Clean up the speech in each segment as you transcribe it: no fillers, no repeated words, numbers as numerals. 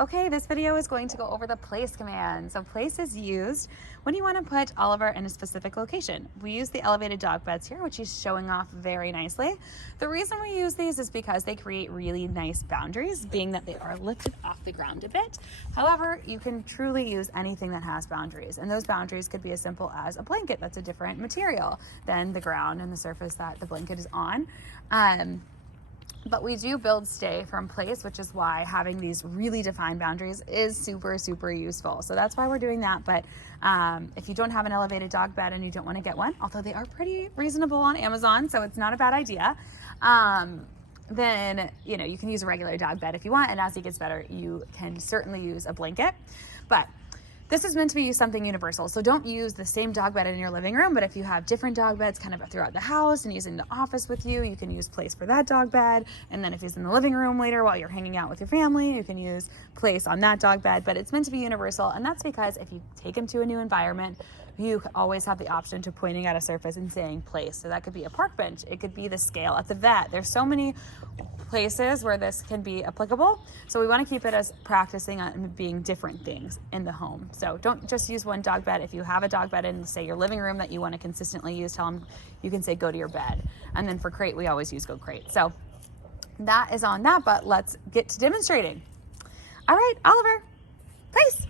Okay, this video is going to go over the place command. So place is used when you want to put Oliver in a specific location. We use the elevated dog beds here, which he's showing off very nicely. The reason we use these is because they create really nice boundaries, being that they are lifted off the ground a bit. However, you can truly use anything that has boundaries, and those boundaries could be as simple as a blanket that's a different material than the ground and the surface that the blanket is on. But we do build stay from place, which is why having these really defined boundaries is super, super useful. So that's why we're doing that. But if you don't have an elevated dog bed and you don't want to get one, although they are pretty reasonable on Amazon, so it's not a bad idea, then you can use a regular dog bed if you want. And as he gets better, you can certainly use a blanket. But this is meant to be something universal. So don't use the same dog bed in your living room, but if you have different dog beds kind of throughout the house and he's in the office with you, you can use place for that dog bed. And then if he's in the living room later while you're hanging out with your family, you can use place on that dog bed, but it's meant to be universal. And that's because if you take him to a new environment, you always have the option to pointing at a surface and saying place. So that could be a park bench. It could be the scale at the vet. There's so many places where this can be applicable. So we want to keep it as practicing on being different things in the home. So don't just use one dog bed. If you have a dog bed in, say, your living room that you want to consistently use, tell them you can say go to your bed. And then for crate, we always use go crate. So that is on that, but let's get to demonstrating. All right, Oliver, place.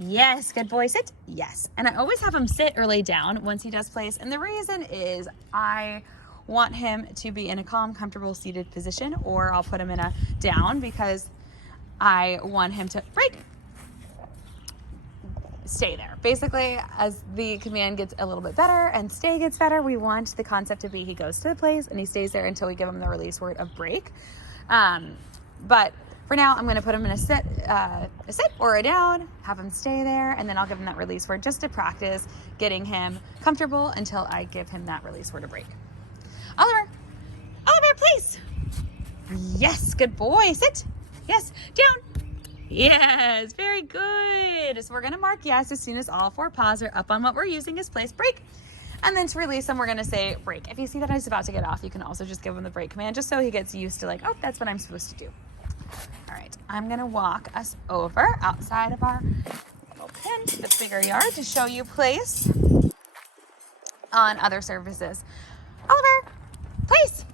Yes, good boy, sit. Yes. And I always have him sit or lay down once he does place. And the reason is I want him to be in a calm, comfortable seated position, or I'll put him in a down because I want him to stay there. Basically, as the command gets a little bit better and stay gets better, we want the concept to be he goes to the place and he stays there until we give him the release word of break. But for now, I'm going to put him in a sit or a down, have him stay there, and then I'll give him that release word just to practice getting him comfortable until I give him that release word of break. Oliver, please. Yes, good boy, sit. Yes, down. Yes, very good. So we're going to mark yes as soon as all four paws are up on what we're using as place, break. And then to release him, we're going to say break. If you see that he's about to get off, you can also just give him the break command just so he gets used to like, oh, that's what I'm supposed to do. All right, I'm going to walk us over outside of our little pen to the bigger yard to show you place on other surfaces. Oliver, place.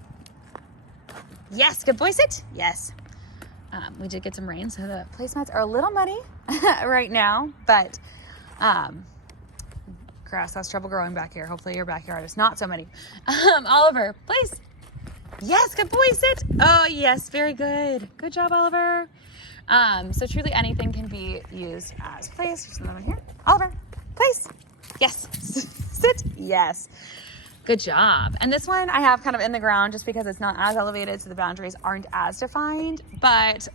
Yes, good boy, sit. Yes. We did get some rain, so the placemats are a little muddy right now, but grass has trouble growing back here. Hopefully your backyard is not so muddy. Oliver, place. Yes, good boy, sit. Oh, yes, very good. Good job, Oliver. So truly anything can be used as place. There's another one here. Oliver, place. Yes. Sit. Yes. Good job. And this one I have kind of in the ground just because it's not as elevated, so the boundaries aren't as defined, but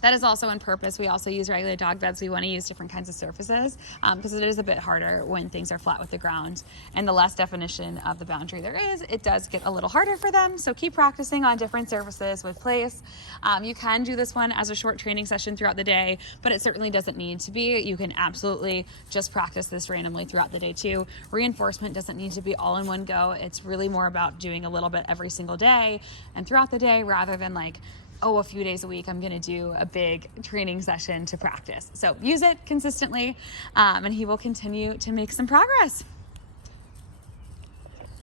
that is also on purpose. We also use regular dog beds. We want to use different kinds of surfaces because it is a bit harder when things are flat with the ground. And the less definition of the boundary there is, it does get a little harder for them. So keep practicing on different surfaces with place. You can do this one as a short training session throughout the day, but it certainly doesn't need to be. You can absolutely just practice this randomly throughout the day too. Reinforcement doesn't need to be all in one go. It's really more about doing a little bit every single day and throughout the day rather than like, oh, a few days a week, I'm going to do a big training session to practice. So use it consistently, and he will continue to make some progress.